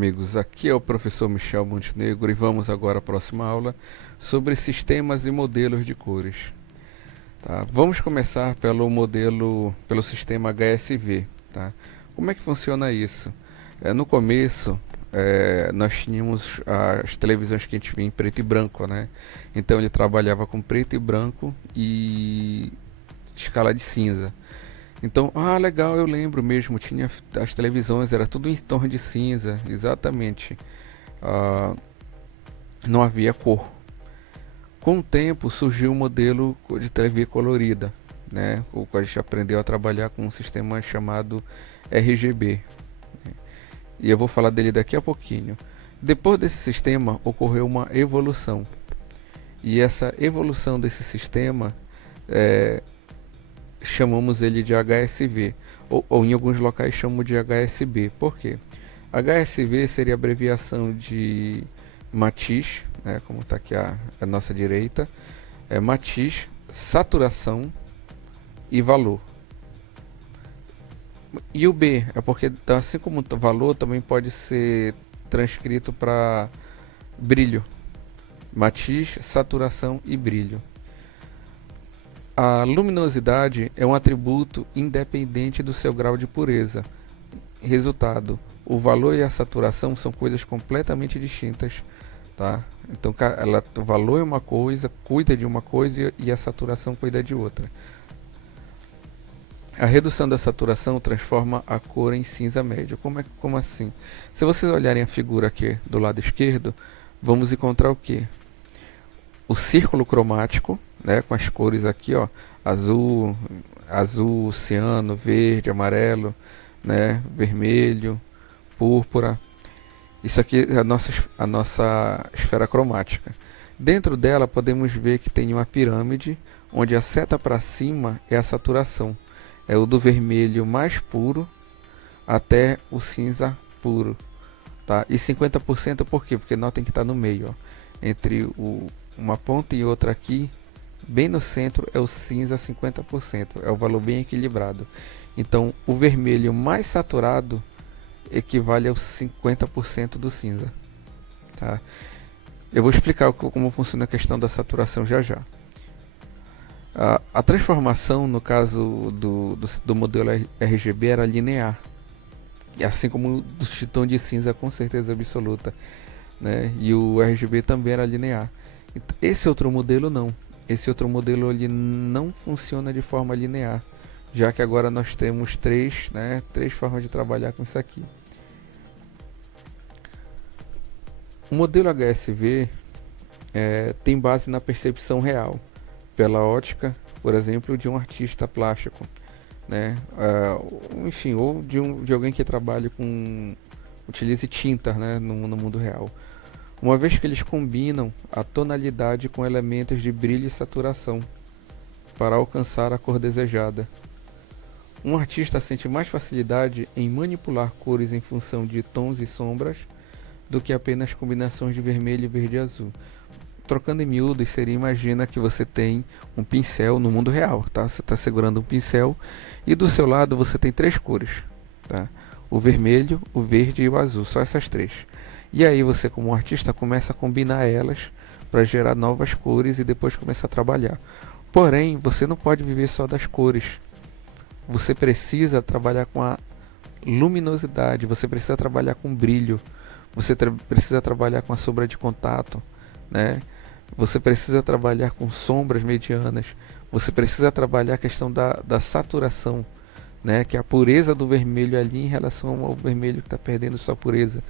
amigos, aqui é o professor Michel Montenegro e vamos agora à próxima aula sobre sistemas e modelos de cores. Tá? Vamos começar pelo sistema HSV. Tá? Como é que funciona isso? No começo, nós tínhamos as televisões que a gente via em preto e branco, né? Então ele trabalhava com preto e branco e escala de cinza. Então, legal, eu lembro mesmo, tinha as televisões, era tudo em torno de cinza, exatamente. Ah, não havia cor. Com o tempo surgiu um modelo de TV colorida, né? O qual a gente aprendeu a trabalhar com um sistema chamado RGB. E eu vou falar dele daqui a pouquinho. Depois desse sistema ocorreu uma evolução. E essa evolução desse sistema chamamos ele de HSV, ou em alguns locais chamam de HSB. Por quê? HSV seria a abreviação de matiz, né, como está aqui a nossa direita, matiz, saturação e valor. E o B é porque, assim como o valor, também pode ser transcrito para brilho, matiz, saturação e brilho. A luminosidade é um atributo independente do seu grau de pureza. Resultado, o valor e a saturação são coisas completamente distintas. Tá? Então, o valor é uma coisa, cuida de uma coisa e a saturação cuida de outra. A redução da saturação transforma a cor em cinza médio. Como assim? Se vocês olharem a figura aqui do lado esquerdo, vamos encontrar o que? O círculo cromático, né, com as cores aqui, ó, azul, ciano, verde, amarelo, né, vermelho, púrpura. Isso aqui é a nossa esfera cromática. Dentro dela podemos ver que tem uma pirâmide, onde a seta para cima é a saturação. É o do vermelho mais puro até o cinza puro. Tá? E 50% por quê? Porque notem que está no meio. Ó, entre uma ponta e outra aqui, bem no centro é o cinza 50%. É o valor bem equilibrado. Então o vermelho mais saturado equivale aos 50% do cinza. Tá? Eu vou explicar como funciona a questão da saturação já já. A transformação, no caso do modelo RGB, era linear, assim como o do tom de cinza, com certeza absoluta, né? E o RGB também era linear. Esse outro modelo não. Esse outro modelo ele não funciona de forma linear, já que agora nós temos três formas de trabalhar com isso aqui. O modelo HSV tem base na percepção real, pela ótica, por exemplo, de um artista plástico, né? Enfim, ou de alguém que trabalhe utilize tinta, né, no mundo real. Uma vez que eles combinam a tonalidade com elementos de brilho e saturação para alcançar a cor desejada. Um artista sente mais facilidade em manipular cores em função de tons e sombras do que apenas combinações de vermelho, verde e azul. Trocando em miúdos, imagina que você tem um pincel no mundo real, tá? Você está segurando um pincel e do seu lado você tem três cores, tá? O vermelho, o verde e o azul, só essas três. E aí você, como artista, começa a combinar elas para gerar novas cores e depois começa a trabalhar. Porém, você não pode viver só das cores. Você precisa trabalhar com a luminosidade, você precisa trabalhar com brilho, você precisa trabalhar com a sombra de contato, né? Você precisa trabalhar com sombras medianas, você precisa trabalhar a questão da saturação, né? Que é a pureza do vermelho ali em relação ao vermelho que está perdendo sua pureza.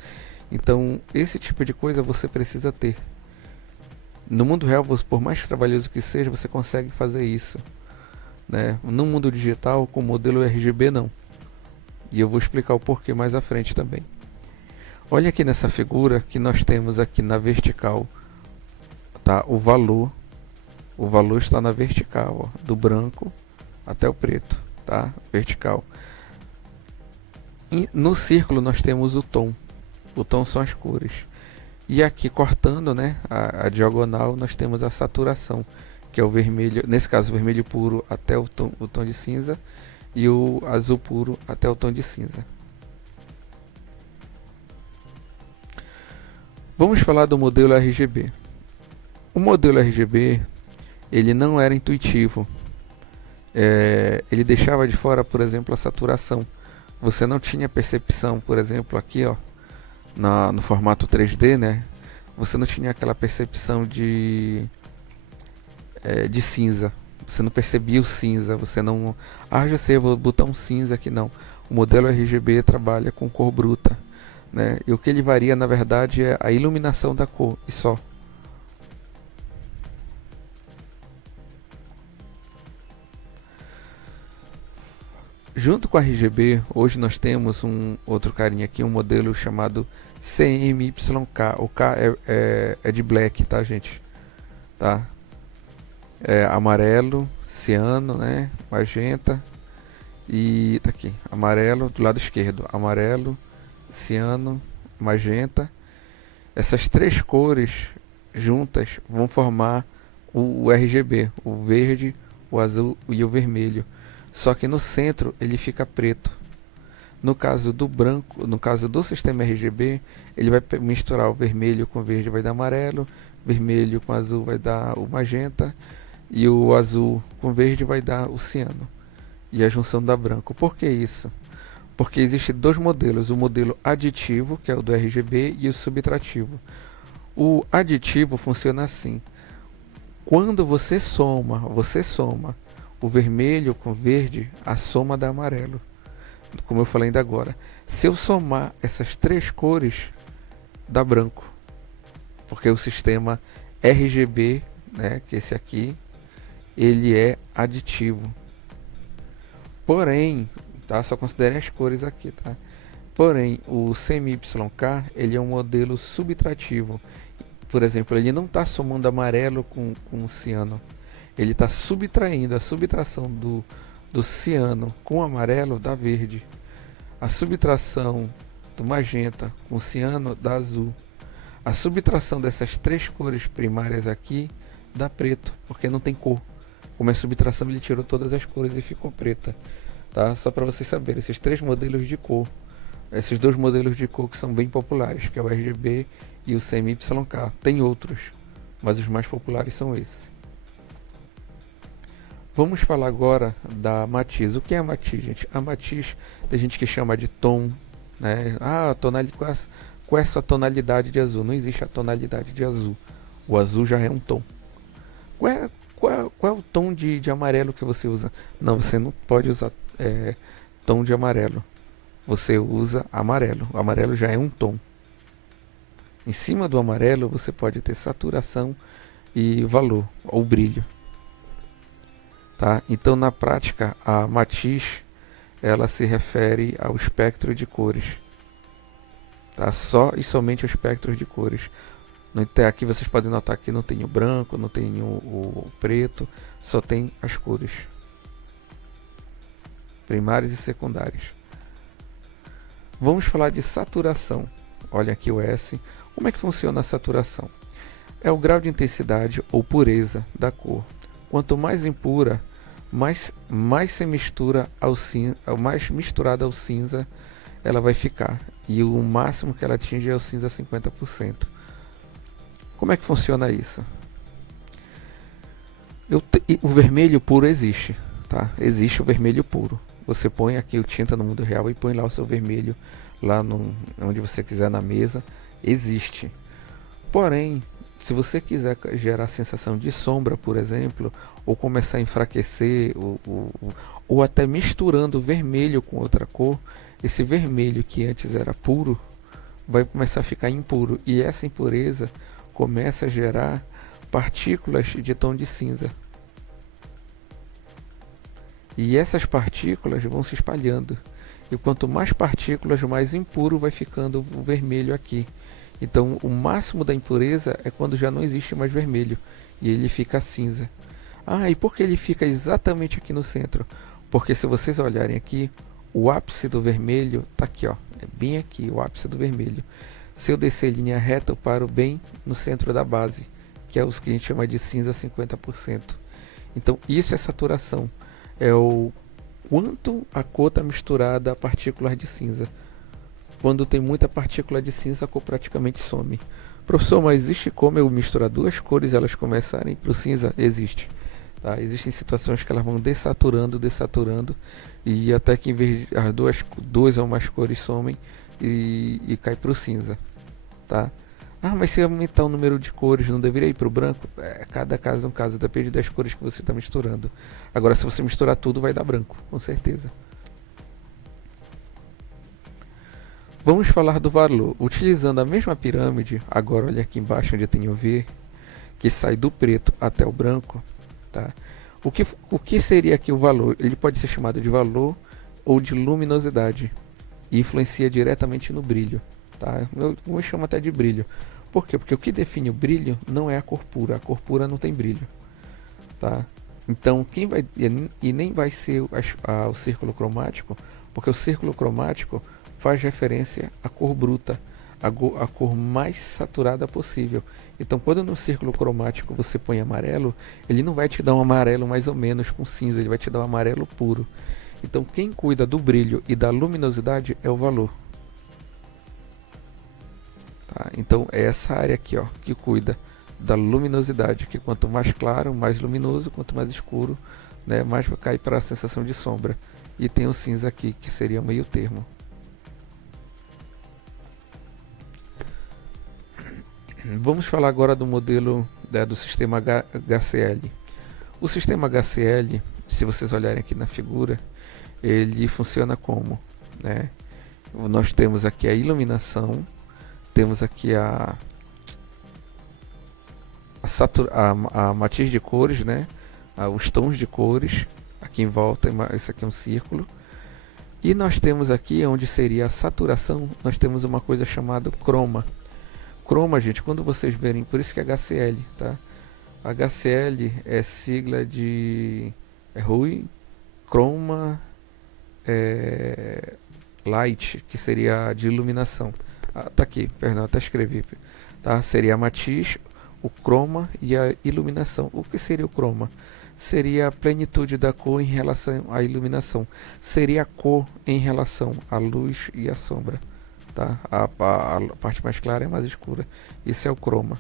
Então, esse tipo de coisa você precisa ter. No mundo real, por mais trabalhoso que seja, você consegue fazer isso, né? No mundo digital, com o modelo RGB, não. E eu vou explicar o porquê mais à frente também. Olha aqui nessa figura que nós temos aqui na vertical, tá? O valor está na vertical, ó, do branco até o preto, tá? Vertical. E no círculo nós temos o tom. O tom são as cores. E aqui cortando, né, a diagonal, nós temos a saturação, que é o vermelho, nesse caso o vermelho puro até o tom de cinza e o azul puro até o tom de cinza. Vamos falar do modelo RGB. O modelo RGB, ele não era intuitivo. Ele deixava de fora, por exemplo, a saturação. Você não tinha percepção, por exemplo, aqui, ó, no formato 3D, né? Você não tinha aquela percepção de cinza. Você não percebia o cinza. Você não... já sei, eu vou botar um cinza aqui, não. O modelo RGB trabalha com cor bruta, né? E o que ele varia, na verdade, é a iluminação da cor, e só. Junto com a RGB, hoje nós temos um outro carinha aqui, um modelo chamado CMYK. O K é de black, tá, gente? Tá? É amarelo, ciano, né? Magenta. E tá aqui, amarelo do lado esquerdo. Amarelo, ciano, magenta. Essas três cores juntas vão formar o RGB, o verde, o azul e o vermelho. Só que no centro ele fica preto. No caso do branco, no caso do sistema RGB, ele vai misturar o vermelho com o verde, vai dar amarelo, vermelho com azul vai dar o magenta, e o azul com verde vai dar o ciano. E a junção dá branco. Por que isso? Porque existem dois modelos, o modelo aditivo, que é o do RGB, e o subtrativo. O aditivo funciona assim: quando você soma o vermelho com verde, a soma dá amarelo. Como eu falei ainda agora, se eu somar essas três cores, dá branco, porque o sistema RGB, né, que esse aqui, ele é aditivo. Porém, tá, só considere as cores aqui, tá? Porém, o CMYK, ele é um modelo subtrativo. Por exemplo, ele não está somando amarelo com ciano. Ele está subtraindo. A subtração do ciano com amarelo dá verde. A subtração do magenta com ciano dá azul. A subtração dessas três cores primárias aqui dá preto, porque não tem cor. Como é subtração, ele tirou todas as cores e ficou preta. Tá? Só para vocês saberem, esses três modelos de cor. Esses dois modelos de cor que são bem populares, que é o RGB e o CMYK. Tem outros, mas os mais populares são esses. Vamos falar agora da matiz. O que é a matiz, gente? A matiz tem gente que chama de tom, né? Qual é a sua tonalidade de azul? Não existe a tonalidade de azul. O azul já é um tom. Qual é o tom de amarelo que você usa? Não, você não pode usar tom de amarelo. Você usa amarelo. O amarelo já é um tom. Em cima do amarelo você pode ter saturação e valor, ou brilho. Tá? Então, na prática, a matiz ela se refere ao espectro de cores. Tá? Só e somente ao espectro de cores. Aqui vocês podem notar que não tem o branco, não tem o preto, só tem as cores primárias e secundárias. Vamos falar de saturação. Olha aqui o S. Como é que funciona a saturação? É o grau de intensidade ou pureza da cor. Quanto mais impura, mais se mistura ao cinza, mais misturada ao cinza ela vai ficar. E o máximo que ela atinge é o cinza 50%. Como é que funciona isso? O vermelho puro existe, tá? Existe o vermelho puro. Você põe aqui o tinta no mundo real e põe lá o seu vermelho lá onde você quiser na mesa. Existe. Porém, se você quiser gerar a sensação de sombra, por exemplo, ou começar a enfraquecer, ou até misturando o vermelho com outra cor, esse vermelho que antes era puro vai começar a ficar impuro. E essa impureza começa a gerar partículas de tom de cinza. E essas partículas vão se espalhando. E quanto mais partículas, mais impuro vai ficando o vermelho aqui. Então, o máximo da impureza é quando já não existe mais vermelho e ele fica cinza. E por que ele fica exatamente aqui no centro? Porque se vocês olharem aqui, o ápice do vermelho está aqui, ó, é bem aqui o ápice do vermelho. Se eu descer linha reta, eu paro bem no centro da base, que é os que a gente chama de cinza 50%. Então, isso é saturação. É o quanto a cor está misturada a partículas de cinza. Quando tem muita partícula de cinza, a cor praticamente some. Professor, mas existe como eu misturar duas cores e elas começarem para o cinza? Existe. Tá? Existem situações que elas vão desaturando, e até que em vez de as duas ou mais cores somem e cai para o cinza. Tá? Ah, mas se aumentar o número de cores, não deveria ir para o branco? Cada caso é um caso, depende das cores que você está misturando. Agora, se você misturar tudo, vai dar branco, com certeza. Vamos falar do valor. Utilizando a mesma pirâmide, agora olha aqui embaixo onde tem o V, que sai do preto até o branco. Tá? O que seria aqui o valor? Ele pode ser chamado de valor ou de luminosidade, e influencia diretamente no brilho. Tá? Eu chamo até de brilho. Por quê? Porque o que define o brilho não é a cor pura não tem brilho. Tá? Então, e nem vai ser o círculo cromático, porque o círculo cromático faz referência à cor bruta, a cor mais saturada possível. Então, quando no círculo cromático você põe amarelo, ele não vai te dar um amarelo mais ou menos com cinza, ele vai te dar um amarelo puro. Então, quem cuida do brilho e da luminosidade é o valor. Tá? Então, é essa área aqui, ó, que cuida da luminosidade, que quanto mais claro, mais luminoso, quanto mais escuro, né, mais vai cair para a sensação de sombra. E tem o cinza aqui, que seria o meio termo. Vamos falar agora do modelo do sistema HCl. O sistema HCl, se vocês olharem aqui na figura, ele funciona como, né? Nós temos aqui a iluminação, temos aqui a matiz de cores, né? Os tons de cores, aqui em volta, esse aqui é um círculo. E nós temos aqui, onde seria a saturação, nós temos uma coisa chamada croma. Croma, gente, quando vocês verem, por isso que é HCl, tá? HCl é sigla de Rui, Chroma, Light, que seria de iluminação. Tá aqui, perdão, até escrevi. Tá? Seria a matiz, o croma e a iluminação. O que seria o croma? Seria a plenitude da cor em relação à iluminação. Seria a cor em relação à luz e à sombra. Tá? A parte mais clara é mais escura. Isso é o croma.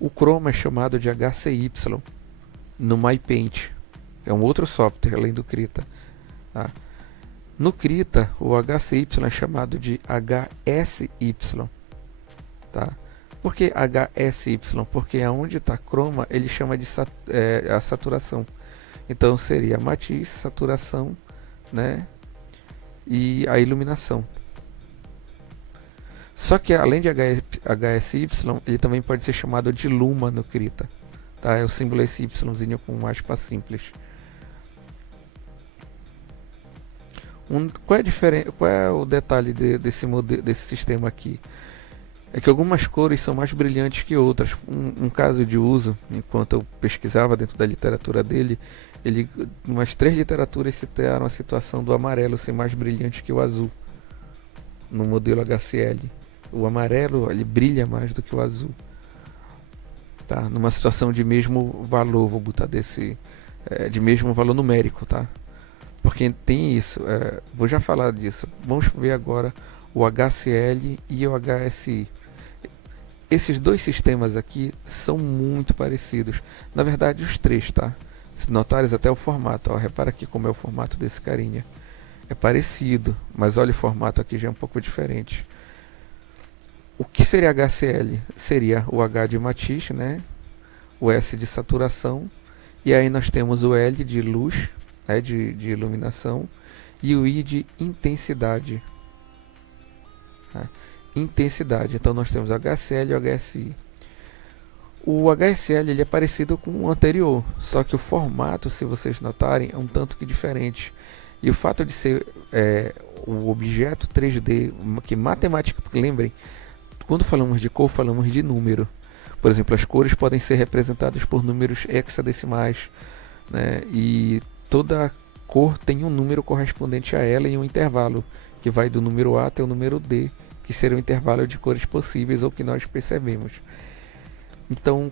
O croma é chamado de HCY no MyPaint. É um outro software além do Krita. Tá? No Krita, o HCY é chamado de HSY. Tá? Por que HSY? Porque aonde está croma, ele chama de a saturação. Então seria matiz, saturação, né? E a iluminação. Só que além de HSY, ele também pode ser chamado de luma no Krita. Tá? É o símbolo esse Y com aspas simples. Qual é o detalhe desse sistema aqui? É que algumas cores são mais brilhantes que outras. Um caso de uso, enquanto eu pesquisava dentro da literatura dele, umas 3 literaturas citaram a situação do amarelo ser mais brilhante que o azul no modelo HCl. O amarelo ele brilha mais do que o azul, tá? Numa situação de mesmo valor, vou botar de mesmo valor numérico, tá? Porque tem isso, vou já falar disso. Vamos ver agora o HCl e o HSI. Esses dois sistemas aqui são muito parecidos. Na verdade, os três, tá? Se notares até o formato, ó, repara aqui como é o formato desse carinha. É parecido, mas olha o formato aqui já é um pouco diferente. O que seria HCl? Seria o H de matiz, né? O S de saturação. E aí nós temos o L de luz, né? de iluminação. E o I de intensidade. Tá? Intensidade. Então nós temos HCl e o HSI. O HCl ele é parecido com o anterior, só que o formato, se vocês notarem, é um tanto que diferente. E o fato de ser um objeto 3D, que matematicamente, lembrem, quando falamos de cor, falamos de número. Por exemplo, as cores podem ser representadas por números hexadecimais, né? E toda cor tem um número correspondente a ela em um intervalo, que vai do número A até o número D, que seria o intervalo de cores possíveis ou que nós percebemos. Então,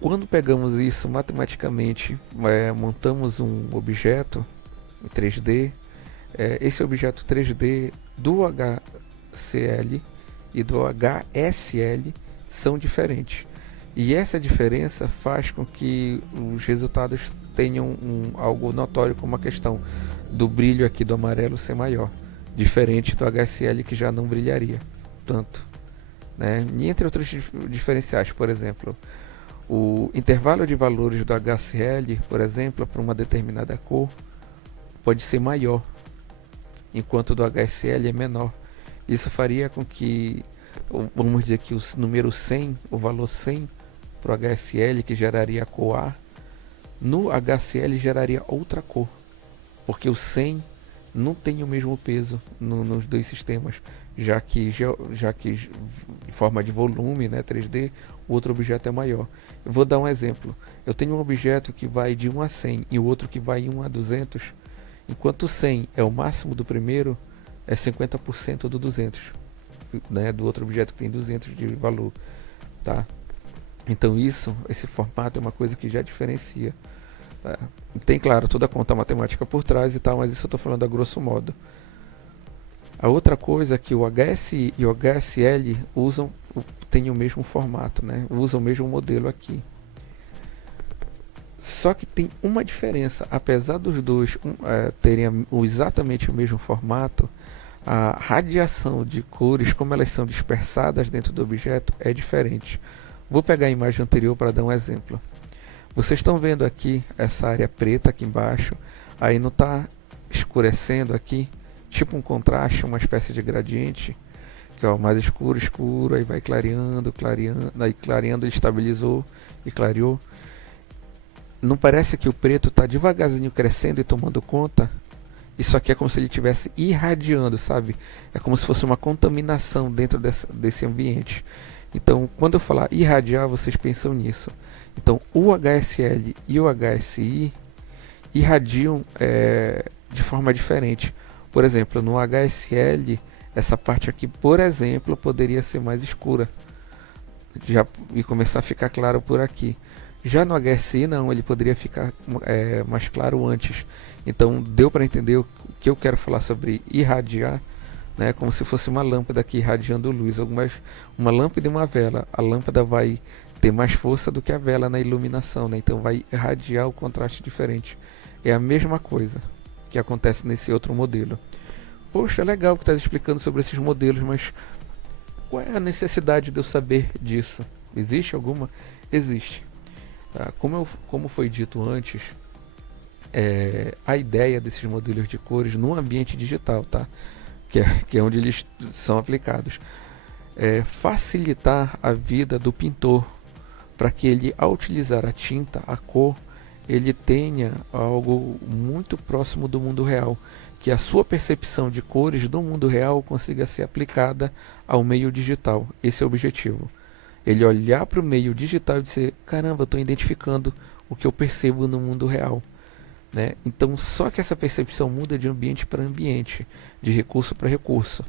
quando pegamos isso matematicamente, montamos um objeto em 3D, esse objeto 3D do HCl e do HSL são diferentes. E essa diferença faz com que os resultados tenham algo notório, como a questão do brilho aqui do amarelo ser maior, diferente do HSL, que já não brilharia tanto, né? E entre outros diferenciais, por exemplo, o intervalo de valores do HCl, por exemplo, para uma determinada cor, pode ser maior, enquanto do HSL é menor. Isso faria com que, vamos dizer que o número 100, o valor 100 para o HSL, que geraria a cor A, no HCl geraria outra cor, porque o 100 não tem o mesmo peso nos dois sistemas, já que em forma de volume, né, 3D, o outro objeto é maior. Eu vou dar um exemplo. Eu tenho um objeto que vai de 1 a 100 e o outro que vai de 1 a 200. Enquanto o 100 é o máximo do primeiro, é 50% do 200, né, do outro objeto que tem 200 de valor, tá? Então esse formato é uma coisa que já diferencia, tá? Tem, claro, toda a conta matemática por trás e tal, mas isso eu estou falando a grosso modo. A outra coisa é que o HSI e o HSL têm o mesmo formato, né? Usam o mesmo modelo aqui. Só que tem uma diferença. Apesar dos dois terem exatamente o mesmo formato, a radiação de cores, como elas são dispersadas dentro do objeto, é diferente. Vou pegar a imagem anterior para dar um exemplo. Vocês estão vendo aqui essa área preta aqui embaixo, aí não está escurecendo aqui, tipo um contraste, uma espécie de gradiente, que é o mais escuro, escuro, aí vai clareando, clareando, aí clareando ele estabilizou e clareou. Não parece que o preto está devagarzinho crescendo e tomando conta? Isso aqui é como se ele estivesse irradiando, sabe? É como se fosse uma contaminação dentro desse ambiente. Então, quando eu falar irradiar, vocês pensam nisso. Então, o HSL e o HSI irradiam de forma diferente. Por exemplo, no HSL, essa parte aqui, por exemplo, poderia ser mais escura e começar a ficar claro por aqui. Já no HSI não, ele poderia ficar mais claro antes. Então deu para entender o que eu quero falar sobre irradiar, né? Como se fosse uma lâmpada aqui irradiando luz. Uma lâmpada e uma vela. A lâmpada vai ter mais força do que a vela na iluminação, né? Então vai irradiar o contraste diferente. É a mesma coisa que acontece nesse outro modelo. Poxa, é legal que está explicando sobre esses modelos, mas qual é a necessidade de eu saber disso? Existe alguma? Existe. Tá? Como foi dito antes, a ideia desses modelos de cores no ambiente digital, tá? Que é onde eles são aplicados, é facilitar a vida do pintor, para que ele, ao utilizar a tinta, a cor, ele tenha algo muito próximo do mundo real, que a sua percepção de cores do mundo real consiga ser aplicada ao meio digital. Esse é o objetivo. Ele olhar para o meio digital e dizer, caramba, estou identificando o que eu percebo no mundo real, né? Então, só que essa percepção muda de ambiente para ambiente, de recurso para recurso,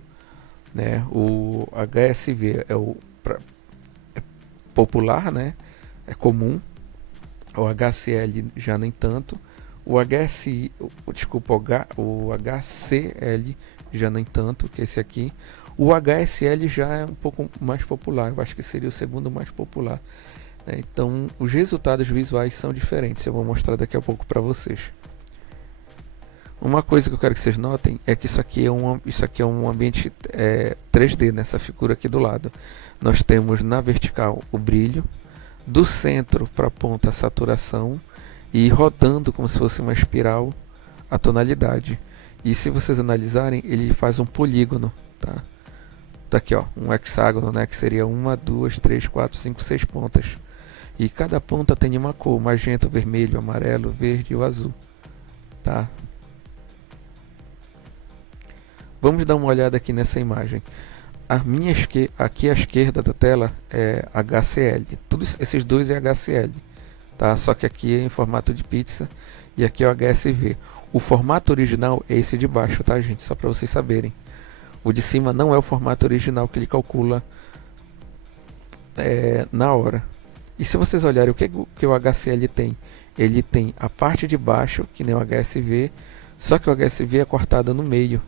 né? O HSV é popular, né? É comum. O HCl já nem tanto. O HCl já nem tanto, que é esse aqui. O HSL já é um pouco mais popular, eu acho que seria o segundo mais popular, né? Então, os resultados visuais são diferentes, eu vou mostrar daqui a pouco para vocês. Uma coisa que eu quero que vocês notem é que isso aqui é um ambiente 3D, nessa figura aqui do lado. Nós temos na vertical o brilho, do centro para a ponta a saturação, e rodando como se fosse uma espiral a tonalidade. E se vocês analisarem, ele faz um polígono, tá? Tá aqui, ó, um hexágono, né, que seria 1, 2, 3, 4, 5, 6 pontas. E cada ponta tem uma cor, magenta, vermelho, amarelo, verde e o azul, tá? Vamos dar uma olhada aqui nessa imagem. Aqui à esquerda da tela é HCl. Todos esses dois é HCl, tá? Só que aqui é em formato de pizza e aqui é o HSV. O formato original é esse de baixo, tá, gente? Só para vocês saberem. O de cima não é o formato original que ele calcula na hora. E se vocês olharem o que o HCl tem, ele tem a parte de baixo, que nem o HSV, só que o HSV é cortado no meio.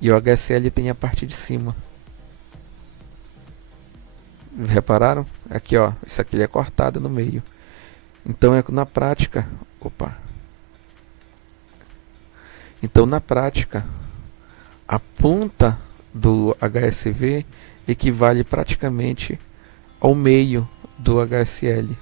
E o HCl tem a parte de cima. Repararam? Aqui, ó, isso aqui é cortado no meio. Então na prática, opa. Então na prática, a ponta do HSV equivale praticamente ao meio do HSL.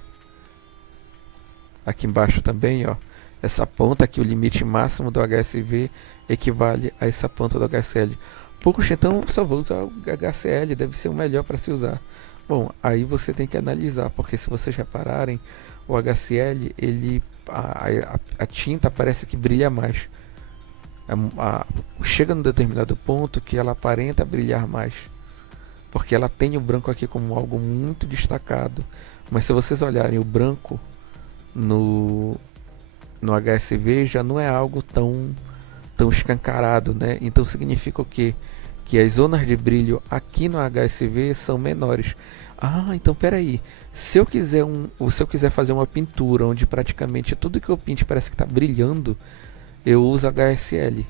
Aqui embaixo também, ó, essa ponta aqui, o limite máximo do HSV equivale a essa ponta do HSL. Poxa, então só vou usar o HCl, deve ser o melhor para se usar. Bom, aí você tem que analisar, porque se vocês repararem, o HCl, a tinta parece que brilha mais. Chega num determinado ponto que ela aparenta brilhar mais, porque ela tem o branco aqui como algo muito destacado. Mas se vocês olharem o branco no HSV, já não é algo tão escancarado, né? Então significa o quê? Que as zonas de brilho aqui no HSV são menores. Então peraí, se eu quiser fazer uma pintura onde praticamente tudo que eu pinte parece que está brilhando, eu uso HSL.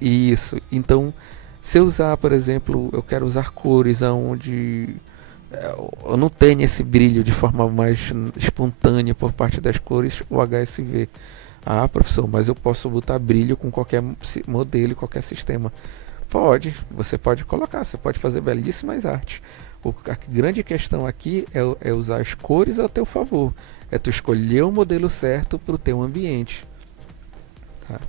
Isso. Então, se eu usar, por exemplo, eu quero usar cores onde eu não tenho esse brilho de forma mais espontânea por parte das cores, o HSV. Professor, mas eu posso botar brilho com qualquer modelo e qualquer sistema. Pode, você pode colocar, você pode fazer belíssimas artes. A grande questão aqui é usar as cores a teu favor. É tu escolher o modelo certo para o teu ambiente. Tá?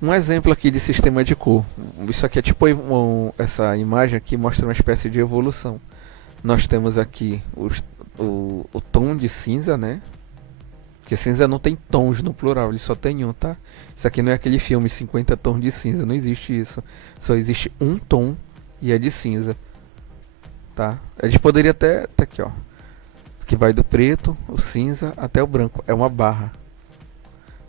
Um exemplo aqui de sistema de cor. Isso aqui é tipo essa imagem aqui mostra uma espécie de evolução. Nós temos aqui o tom de cinza, né? Porque cinza não tem tons no plural, ele só tem um, tá? Isso aqui não é aquele filme 50 tons de cinza, não existe isso. Só existe um tom e é de cinza, tá? A gente poderia até tá aqui, ó, que vai do preto, o cinza até o branco, é uma barra.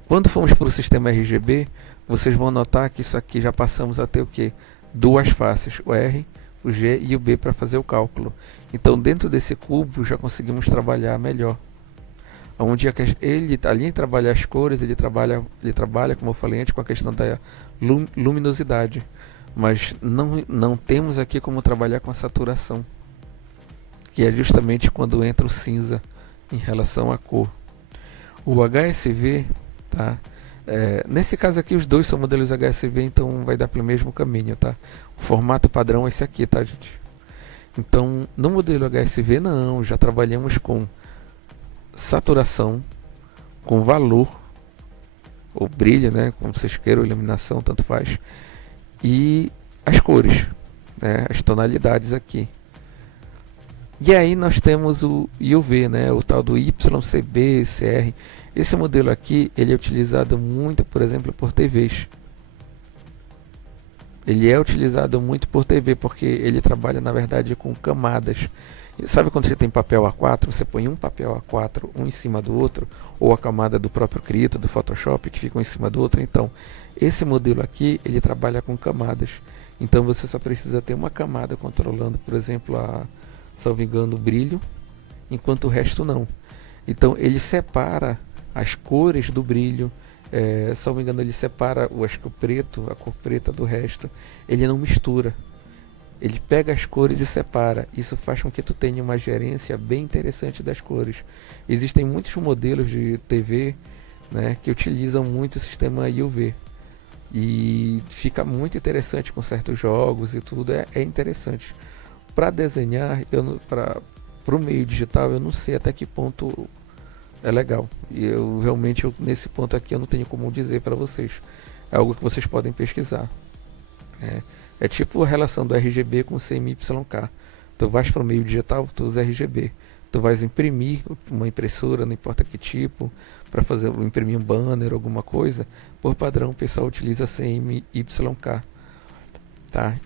Quando formos para o sistema RGB, vocês vão notar que isso aqui já passamos a ter o que? Duas faces, o R, o G e o B para fazer o cálculo. Então dentro desse cubo já conseguimos trabalhar melhor. Onde ele, além de trabalhar as cores, ele trabalha, como eu falei antes, com a questão da luminosidade. Mas não temos aqui como trabalhar com a saturação, que é justamente quando entra o cinza em relação à cor. O HSV, tá? Nesse caso aqui os dois são modelos HSV, então vai dar pelo mesmo caminho, tá? O formato padrão é esse aqui, tá, gente? Então no modelo HSV não, já trabalhamos com saturação, com valor, ou brilho, né, como vocês queiram, iluminação, tanto faz, e as cores, né, as tonalidades aqui. E aí nós temos o UV, né, o tal do YCB-CR. Esse modelo aqui, ele é utilizado muito, por exemplo, por TVs. Ele é utilizado muito por TV, porque ele trabalha, na verdade, com camadas. Sabe quando você tem papel A4, você põe um papel A4 um em cima do outro, ou a camada do próprio Krita, do Photoshop, que fica um em cima do outro? Então, esse modelo aqui, ele trabalha com camadas. Então você só precisa ter uma camada controlando, por exemplo, salvo engano, o brilho, enquanto o resto não. Então ele separa as cores do brilho, salvo engano, ele separa acho que a cor preta do resto, ele não mistura. Ele pega as cores e separa. Isso faz com que tu tenha uma gerência bem interessante das cores. Existem muitos modelos de TV, né, que utilizam muito o sistema UV. E fica muito interessante com certos jogos e tudo. É interessante. Para desenhar, para o meio digital, eu não sei até que ponto é legal. E eu realmente, nesse ponto aqui, eu não tenho como dizer para vocês. É algo que vocês podem pesquisar. É tipo a relação do RGB com o CMYK. Tu vais para o meio digital, tu usa RGB. Tu vais imprimir uma impressora, não importa que tipo, para imprimir um banner, alguma coisa, por padrão o pessoal utiliza CMYK. Tá?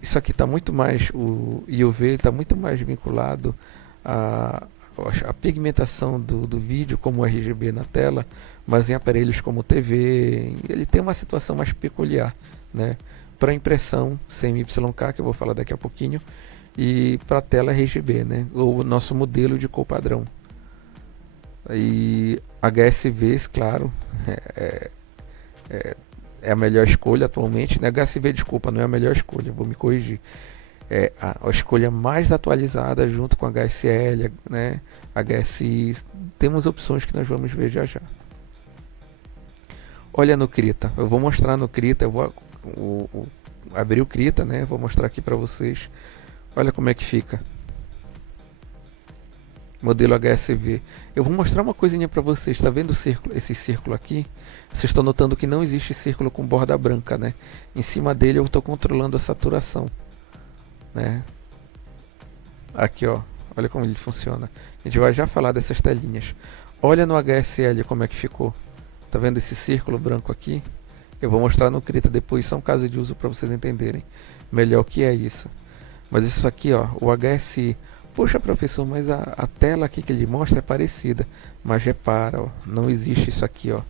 Isso aqui está muito mais, o UV está muito mais vinculado à pigmentação do vídeo, como o RGB na tela, mas em aparelhos como TV, ele tem uma situação mais peculiar, né? Para impressão CMYK, que eu vou falar daqui a pouquinho, e para tela RGB, né? O nosso modelo de cor padrão. E HSVs, claro, é a melhor escolha atualmente, né? HSV, desculpa, não é a melhor escolha, vou me corrigir. É a escolha mais atualizada junto com HSL, né? HSI. Temos opções que nós vamos ver já já. Olha no Krita, eu vou mostrar no Krita, eu vou abrir o Krita, né? Vou mostrar aqui para vocês. Olha como é que fica. Modelo HSV. Eu vou mostrar uma coisinha para vocês. Está vendo esse círculo aqui? Vocês estão notando que não existe círculo com borda branca, né? Em cima dele eu estou controlando a saturação, né? Aqui, ó. Olha como ele funciona. A gente vai já falar dessas telinhas. Olha no HSL como é que ficou. Tá vendo esse círculo branco aqui? Eu vou mostrar no Krita depois, só um caso de uso para vocês entenderem melhor o que é isso. Mas isso aqui, ó, o HSI. Poxa, professor, mas a tela aqui que ele mostra é parecida. Mas repara, ó, não existe isso aqui, ó.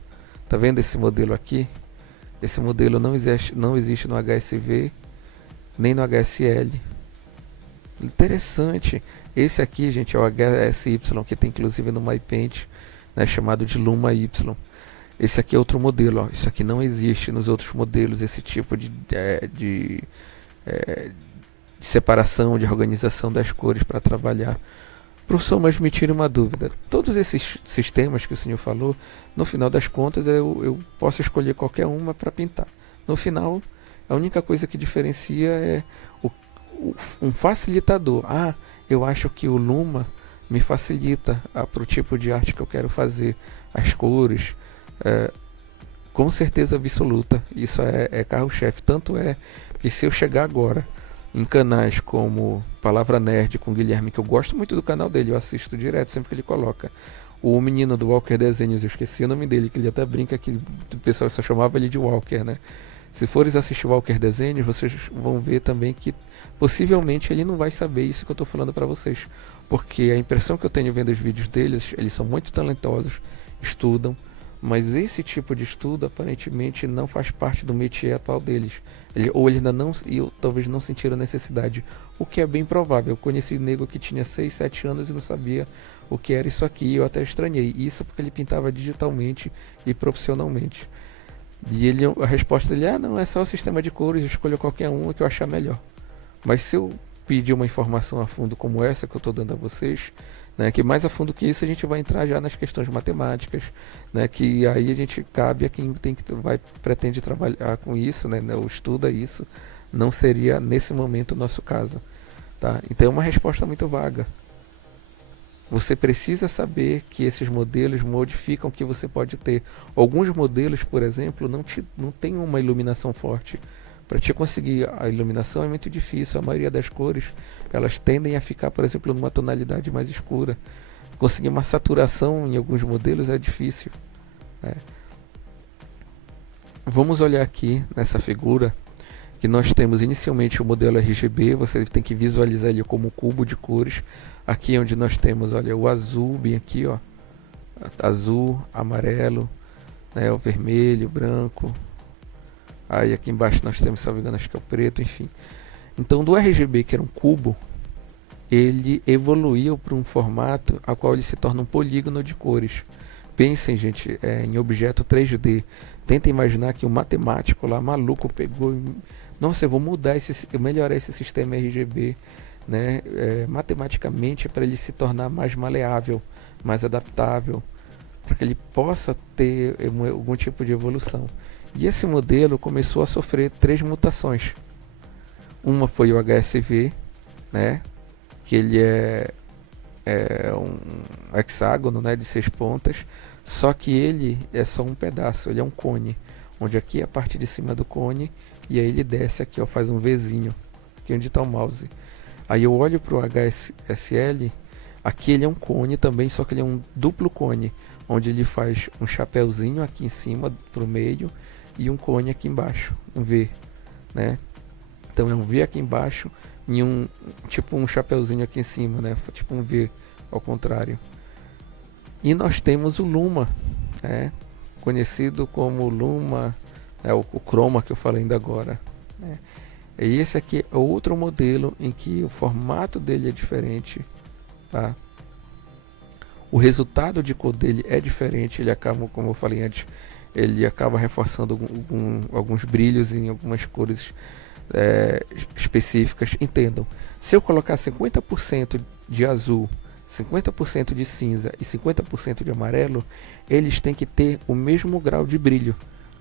Tá vendo esse modelo aqui? Esse modelo não existe no HSV, nem no HSL. Interessante. Esse aqui, gente, é o HSY, que tem inclusive no MyPaint, né, chamado de Luma Y. Esse aqui é outro modelo, ó. Isso aqui não existe nos outros modelos, esse tipo de separação, de organização das cores para trabalhar. Professor, mas me tira uma dúvida. Todos esses sistemas que o senhor falou, no final das contas eu posso escolher qualquer uma para pintar. No final, a única coisa que diferencia é um facilitador. Ah, eu acho que o Luma me facilita para o tipo de arte que eu quero fazer, as cores, com certeza absoluta. Isso é carro-chefe. Tanto é que se eu chegar agora em canais como Palavra Nerd com o Guilherme, que eu gosto muito do canal dele, eu assisto direto sempre que ele coloca. O menino do Walker Desenhos, eu esqueci o nome dele, que ele até brinca que o pessoal só chamava ele de Walker, né? Se fores assistir Walker Desenhos, vocês vão ver também que possivelmente ele não vai saber isso que eu estou falando para vocês, porque a impressão que eu tenho vendo os vídeos deles, eles são muito talentosos, estudam, mas esse tipo de estudo aparentemente não faz parte do métier atual deles. Ou eles ainda não, talvez não sentiram necessidade, o que é bem provável. Eu conheci um nego que tinha 6, 7 anos e não sabia o que era isso aqui, eu até estranhei. Isso porque ele pintava digitalmente e profissionalmente. E a resposta dele, não, é só o sistema de cores, eu escolho qualquer um que eu achar melhor. Mas se eu pedir uma informação a fundo como essa que eu estou dando a vocês, né, que mais a fundo que isso a gente vai entrar já nas questões matemáticas, né, que aí a gente cabe a quem pretende trabalhar com isso, né, ou estuda isso, não seria nesse momento o nosso caso, tá? Então é uma resposta muito vaga. Você precisa saber que esses modelos modificam o que você pode ter. Alguns modelos, por exemplo, não tem uma iluminação forte. Para te conseguir a iluminação é muito difícil. A maioria das cores, elas tendem a ficar, por exemplo, numa tonalidade mais escura. Conseguir uma saturação em alguns modelos é difícil, né? Vamos olhar aqui nessa figura, que nós temos inicialmente o modelo RGB. Você tem que visualizar ele como um cubo de cores. Aqui é onde nós temos, olha, o azul, bem aqui, ó. Azul, amarelo, né, o vermelho, branco. Aí aqui embaixo nós temos, se não me engano, acho que é o preto, enfim. Então do RGB, que era um cubo, ele evoluiu para um formato a qual ele se torna um polígono de cores. Pensem, gente, em objeto 3D. Tentem imaginar que um matemático lá, maluco, pegou e... Nossa, eu vou melhorar esse sistema RGB, né, matematicamente, para ele se tornar mais maleável, mais adaptável, para que ele possa ter algum tipo de evolução. E esse modelo começou a sofrer 3 mutações. Uma foi o HSV, né, que ele é um hexágono, né, de 6 pontas, só que ele é só um pedaço, ele é um cone, onde aqui é a parte de cima do cone, e aí ele desce aqui, ó, faz um Vzinho, aqui onde está o mouse. Aí eu olho para o HSL, aqui ele é um cone também, só que ele é um duplo cone, onde ele faz um chapéuzinho aqui em cima, para o meio, e um cone aqui embaixo, um V, né? Então é um V aqui embaixo e tipo um chapéuzinho aqui em cima, né? Tipo um V ao contrário. E nós temos o Luma, né? Conhecido como Luma, o Chroma que eu falei ainda agora, né? E esse aqui é outro modelo em que o formato dele é diferente, tá? O resultado de cor dele é diferente, ele acaba, como eu falei antes, ele acaba reforçando alguns brilhos em algumas cores específicas. Entendam, se eu colocar 50% de azul, 50% de cinza e 50% de amarelo, eles têm que ter o mesmo grau de brilho.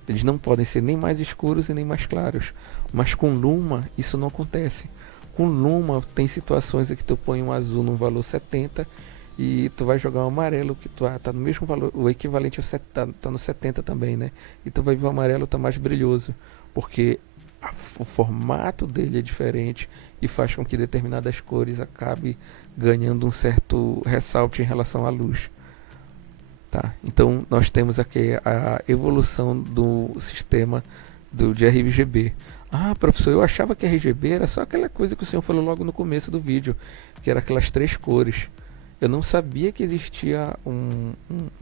Eles não podem ser nem mais escuros e nem mais claros. Mas com luma isso não acontece. Com luma tem situações em que tu põe um azul no valor 70 e tu vai jogar um amarelo que tá no mesmo valor, o equivalente ao tá no 70 também, né? E tu vai ver o amarelo tá mais brilhoso, porque o formato dele é diferente e faz com que determinadas cores acabe ganhando um certo ressalto em relação à luz. Tá? Então nós temos aqui a evolução do sistema de RGB. Ah, professor, eu achava que RGB era só aquela coisa que o senhor falou logo no começo do vídeo, que era aquelas 3 cores. Eu não sabia que existia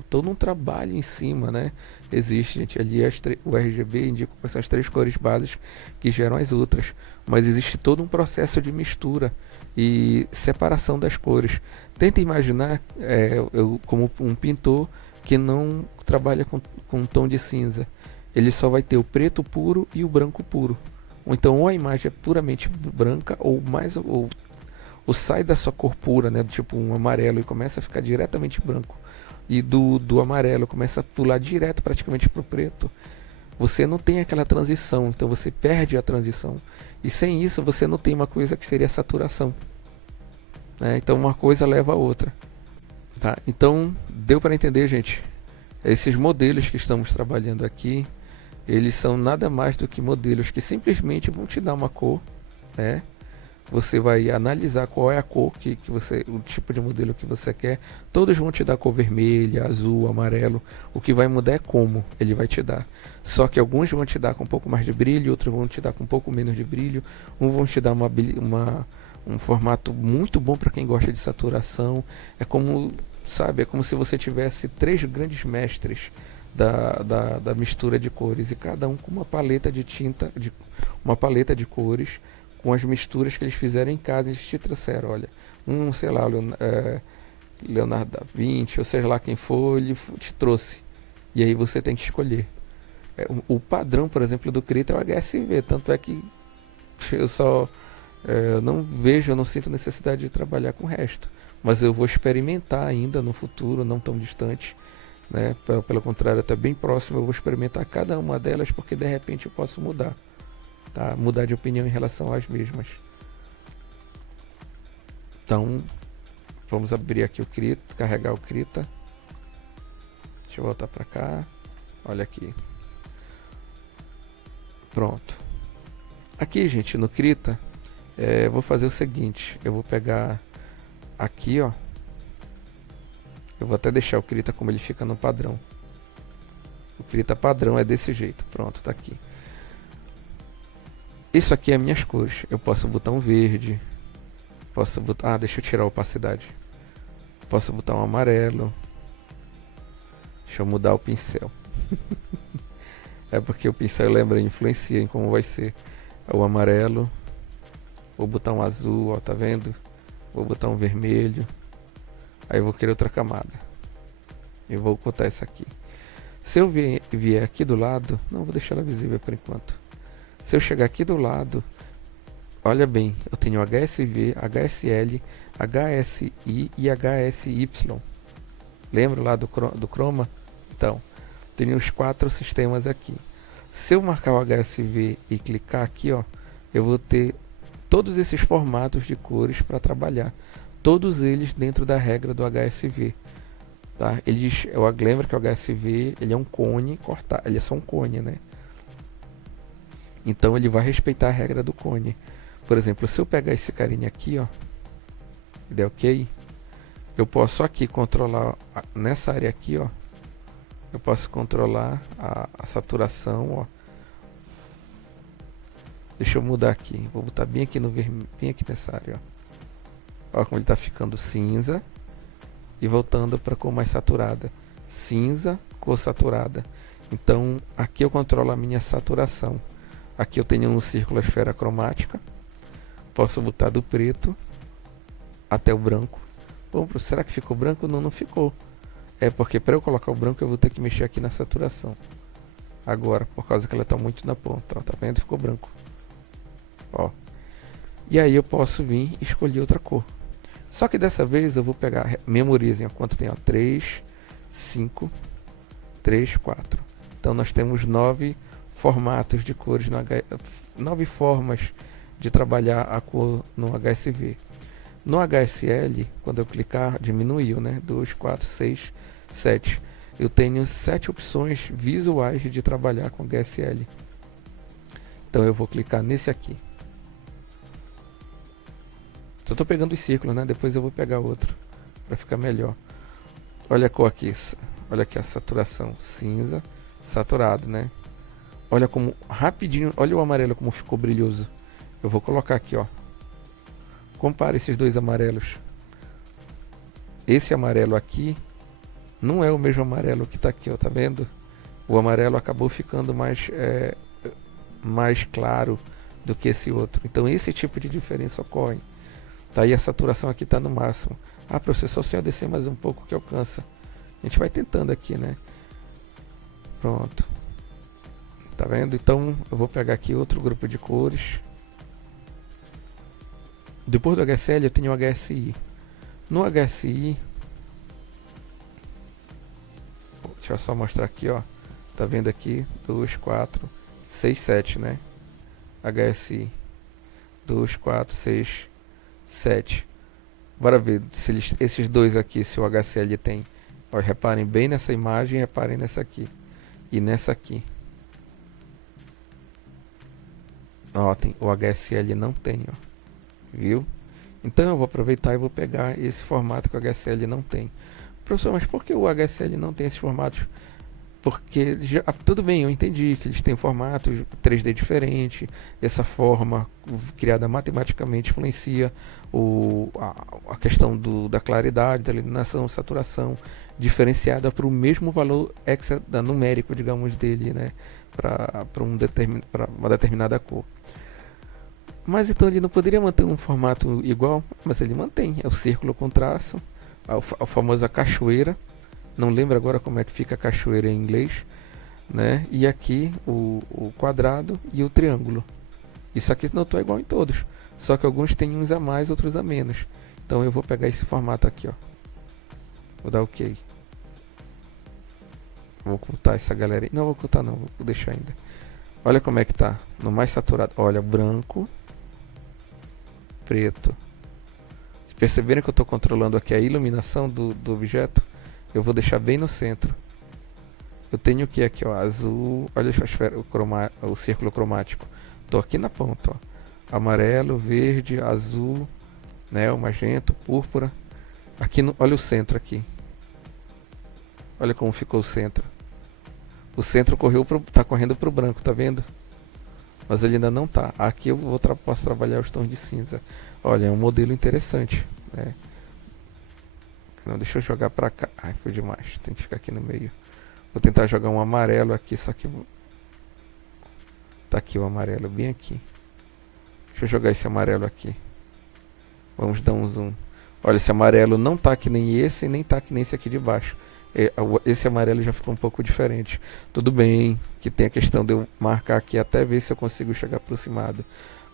todo um trabalho em cima, né? Existe, gente, ali o RGB indica quais são as 3 cores básicas que geram as outras, mas existe todo um processo de mistura e separação das cores. Tenta imaginar eu como um pintor que não trabalha com tom de cinza. Ele só vai ter o preto puro e o branco puro. Ou então ou a imagem é puramente branca ou sai da sua cor pura, né, tipo um amarelo e começa a ficar diretamente branco. E do amarelo começa a pular direto praticamente para o preto. Você não tem aquela transição, então você perde a transição. E sem isso você não tem uma coisa que seria saturação. Né? Então uma coisa leva a outra. Tá? Então deu para entender, gente? Esses modelos que estamos trabalhando aqui, eles são nada mais do que modelos que simplesmente vão te dar uma cor, né? Você vai analisar qual é a cor o tipo de modelo que você quer. Todos vão te dar cor vermelha, azul, amarelo. O que vai mudar é como ele vai te dar. Só que alguns vão te dar com um pouco mais de brilho, outros vão te dar com um pouco menos de brilho. Vão te dar um formato muito bom para quem gosta de saturação. É como, sabe, é como se você tivesse 3 grandes mestres da mistura de cores, e cada um com uma paleta de tinta, uma paleta de cores, com as misturas que eles fizeram em casa. Eles te trouxeram, olha, sei lá, Leonardo da Vinci, ou seja lá quem for, ele te trouxe. E aí você tem que escolher. O padrão, por exemplo, do Krita é o HSV, tanto é que eu só eu não sinto necessidade de trabalhar com o resto. Mas eu vou experimentar ainda no futuro, não tão distante, né? Pelo contrário, até bem próximo, eu vou experimentar cada uma delas, porque de repente eu posso mudar. Tá? Mudar de opinião em relação às mesmas. Então, vamos abrir aqui o Krita, carregar o Krita. Deixa eu voltar para cá. Olha aqui. Pronto. Aqui, gente, no Krita, eu vou fazer o seguinte. Eu vou pegar aqui, ó. Eu vou até deixar o Krita como ele fica no padrão. O Krita padrão é desse jeito. Pronto, tá aqui. Isso aqui é minhas cores. Eu posso botar um verde. Posso botar... deixa eu tirar a opacidade. Posso botar um amarelo. Deixa eu mudar o pincel. É porque o pincel lembra, influencia em como vai ser o amarelo. Vou botar um azul, ó, tá vendo? Vou botar um vermelho. Aí eu vou querer outra camada. Eu vou botar essa aqui. Se eu vier aqui do lado... Não, vou deixar ela visível por enquanto. Se eu chegar aqui do lado, olha bem, eu tenho HSV, HSL, HSI e HSY. Lembra lá do Chroma? Então, tenho os 4 sistemas aqui. Se eu marcar o HSV e clicar aqui, ó, eu vou ter todos esses formatos de cores para trabalhar. Todos eles dentro da regra do HSV. Tá? Lembra que o HSV ele é um cone cortado, ele é só um cone, né? Então ele vai respeitar a regra do cone. Por exemplo, se eu pegar esse carinha aqui, ó, e der OK, eu posso aqui controlar nessa área aqui, ó. Eu posso controlar a saturação, ó. Deixa eu mudar aqui. Vou botar bem aqui no vermelho, bem aqui nessa área, ó. Olha como ele está ficando cinza e voltando para cor mais saturada. Cinza, cor saturada. Então aqui eu controlo a minha saturação. Aqui eu tenho um círculo, a esfera cromática. Posso botar do preto até o branco. Bom, será que ficou branco? Não, não ficou. É porque para eu colocar o branco eu vou ter que mexer aqui na saturação. agora, por causa que ela está muito na ponta, ó, tá vendo? Ficou branco, ó. E aí eu posso vir e escolher outra cor. Só que dessa vez eu vou pegar, memorizem quanto tem, ó, 3, 5, 3, 4. Então nós temos 9 formatos de cores, 9 formas de trabalhar a cor no HSV. No HSL, quando eu clicar, diminuiu, né? 2, 4, 6, 7. Eu tenho 7 opções visuais de trabalhar com HSL. Então eu vou clicar nesse aqui. Só estou pegando os círculos, né? Depois eu vou pegar outro para ficar melhor. Olha a cor aqui, olha aqui a saturação, cinza, saturado, né? Olha como rapidinho, olha o amarelo como ficou brilhoso. Eu vou colocar aqui, ó. Compare esses dois amarelos. Esse amarelo aqui não é o mesmo amarelo que está aqui, ó, tá vendo? O amarelo acabou ficando mais claro do que esse outro. Então esse tipo de diferença ocorre. Tá aí, a saturação aqui está no máximo. Ah, professor, só se eu descer mais um pouco que alcança. A gente vai tentando aqui, né? Pronto. Tá vendo? Então eu vou pegar aqui outro grupo de cores. Depois do HSL eu tenho o HSI. No HSI, deixa eu só mostrar aqui, ó. Tá vendo aqui? 2, 4, 6, 7, né? HSI. 2, 4, 6, 7. Bora ver se esses dois aqui, se o HSL tem. Ó, reparem bem nessa imagem, reparem nessa aqui. E nessa aqui. Ó, o HSL não tem, ó. Viu? Então eu vou aproveitar e vou pegar esse formato que o HSL não tem. Professor, mas por que o HSL não tem esses formatos? Porque tudo bem, eu entendi que eles têm formatos 3D diferente, essa forma criada matematicamente influencia a questão da claridade, da iluminação, saturação, diferenciada para o mesmo valor numérico, digamos, dele, né, para uma determinada cor. Mas então ele não poderia manter um formato igual? Mas ele mantém, é o círculo com traço, a famosa cachoeira. Não lembro agora como é que fica a cachoeira em inglês, né? E aqui o quadrado e o triângulo. Isso aqui não está igual em todos, só que alguns têm uns a mais, outros a menos. Então eu vou pegar esse formato aqui, ó. Vou dar OK. Vou ocultar essa galera. Não vou ocultar não, vou deixar ainda. Olha como é que tá no mais saturado. Olha, branco, preto. Se perceberem que eu estou controlando aqui a iluminação do objeto, eu vou deixar bem no centro. Eu tenho o que aqui, ó, azul, olha a esfera, o círculo cromático. Tô aqui na ponta, ó. Amarelo, verde, azul, né, o magenta, púrpura. Aqui olha o centro aqui. Olha como ficou o centro. O centro tá correndo pro branco, tá vendo? Mas ele ainda não tá. Aqui eu posso trabalhar os tons de cinza. Olha, é um modelo interessante, né? Não, deixa eu jogar pra cá. Ai, foi demais. Tem que ficar aqui no meio. Vou tentar jogar um amarelo aqui, só que... Tá aqui o amarelo, bem aqui. Deixa eu jogar esse amarelo aqui. Vamos dar um zoom. Olha, esse amarelo não tá que nem esse, nem tá que nem esse aqui de baixo. Esse amarelo já ficou um pouco diferente. Tudo bem que tem a questão de eu marcar aqui até ver se eu consigo chegar aproximado.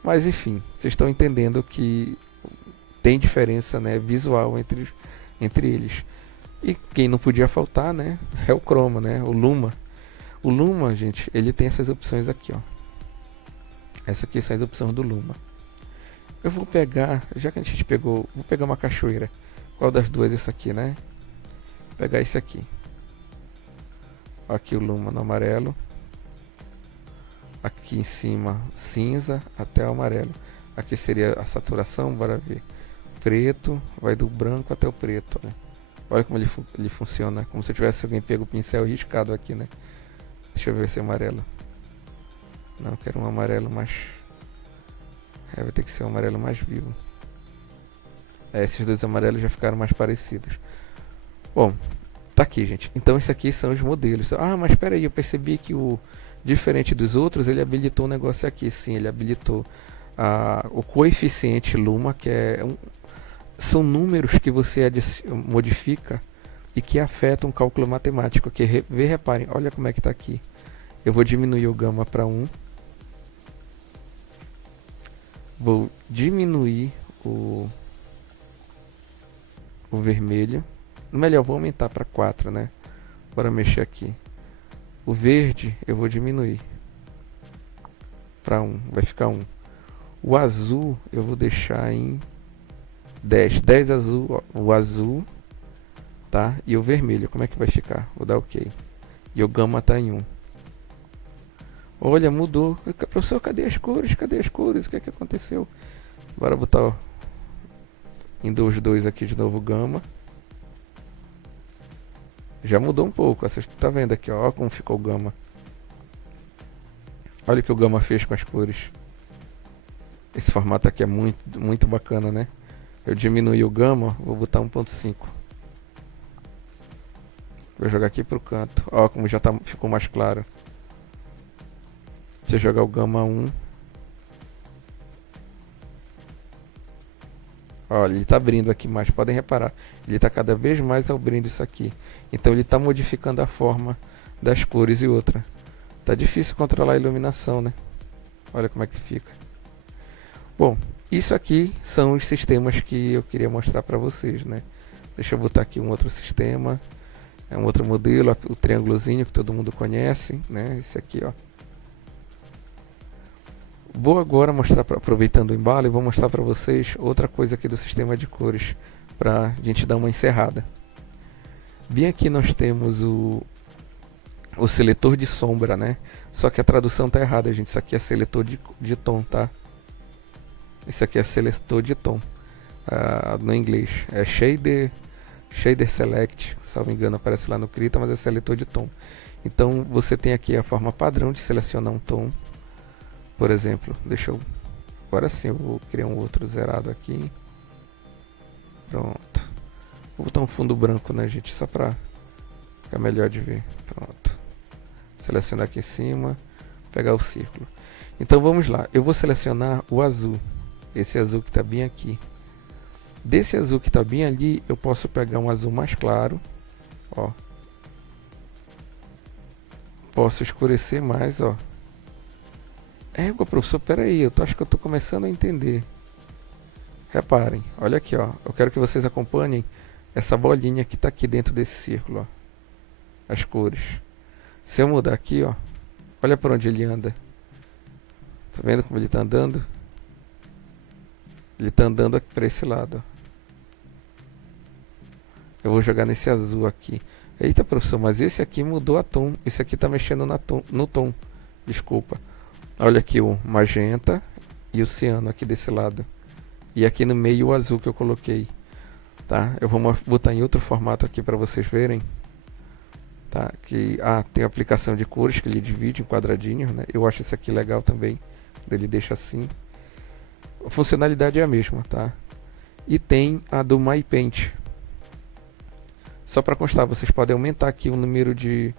Mas enfim, vocês estão entendendo que tem diferença, né, visual entre eles. E quem não podia faltar, né, é o Chroma, né, o Luma. O Luma, gente, ele tem essas opções aqui, ó. Essa aqui são as opções do Luma. Eu vou pegar, já que a gente pegou, vou pegar uma cachoeira. Qual das duas? Essa aqui, né? Vou pegar esse aqui. Aqui o Luma no amarelo. Aqui em cima cinza até o amarelo. Aqui seria a saturação, bora ver. Preto, vai do branco até o preto, né? Olha como ele funciona, como se tivesse alguém pego o pincel riscado aqui, né? Deixa eu ver esse amarelo. Não, quero um amarelo mais... vai ter que ser um amarelo mais vivo. Esses dois amarelos já ficaram mais parecidos. Bom, tá aqui, gente. Então esses aqui são os modelos. Ah, mas espera aí, eu percebi que diferente dos outros, ele habilitou um negócio aqui. Sim, ele habilitou o coeficiente Luma, que são números que você modifica e que afetam um cálculo matemático. Reparem, olha como é que está aqui. Eu vou diminuir o gama para 1. Vou diminuir o vermelho. Melhor, vou aumentar para 4, né? Bora mexer aqui. O verde eu vou diminuir para 1, vai ficar 1. O azul eu vou deixar em 10. 10 azul, ó, o azul, tá? E o vermelho, como é que vai ficar? Vou dar OK. E o gama tá em 1. Olha, mudou. Professor, cadê as cores? Cadê as cores? O que é que aconteceu? Bora botar, ó, indo os dois aqui de novo, gama. Já mudou um pouco. Você tá vendo aqui, ó, como ficou o gama. Olha o que o gama fez com as cores. Esse formato aqui é muito bacana, né? Eu diminui o gama, vou botar 1.5. Vou jogar aqui pro canto. Ó, como já ficou mais claro. Se eu jogar o gama 1. Olha, ele está abrindo aqui mais, podem reparar. Ele está cada vez mais abrindo isso aqui. Então ele está modificando a forma das cores e outra. Tá difícil controlar a iluminação, né? Olha como é que fica. Bom, isso aqui são os sistemas que eu queria mostrar para vocês, né? Deixa eu botar aqui um outro sistema. É um outro modelo, o triângulozinho que todo mundo conhece, né? Esse aqui, ó. Vou agora mostrar, aproveitando o embalo, e vou mostrar para vocês outra coisa aqui do sistema de cores, para a gente dar uma encerrada. Bem aqui nós temos o seletor de sombra, né? Só que a tradução tá errada, gente. Isso aqui é seletor de tom, tá? Isso aqui é seletor de tom. No inglês é shader select, se não me engano aparece lá no Krita, mas é seletor de tom. Então você tem aqui a forma padrão de selecionar um tom. Por exemplo, agora sim eu vou criar um outro zerado aqui. Pronto. Vou botar um fundo branco, né, gente? Só pra ficar melhor de ver. Pronto. Selecionar aqui em cima. Pegar o círculo. Então vamos lá. Eu vou selecionar o azul. Esse azul que tá bem aqui. Desse azul que tá bem ali, eu posso pegar um azul mais claro. Ó. Posso escurecer mais, ó. Professor, peraí, acho que eu estou começando a entender. Reparem, olha aqui, ó. Eu quero que vocês acompanhem essa bolinha que está aqui dentro desse círculo, ó. As cores. Se eu mudar aqui, ó, olha para onde ele anda. Tá vendo como ele está andando? Ele está andando aqui para esse lado, ó. Eu vou jogar nesse azul aqui. Eita, professor, mas esse aqui mudou a tom. Esse aqui está mexendo no tom. Desculpa. Olha aqui o magenta e o ciano aqui desse lado. E aqui no meio o azul que eu coloquei. Tá? Eu vou botar em outro formato aqui para vocês verem. Tá? Tem a aplicação de cores que ele divide em quadradinhos, né? Eu acho isso aqui legal também. Ele deixa assim. A funcionalidade é a mesma, tá? E tem a do MyPaint. Só para constar, vocês podem aumentar aqui o número de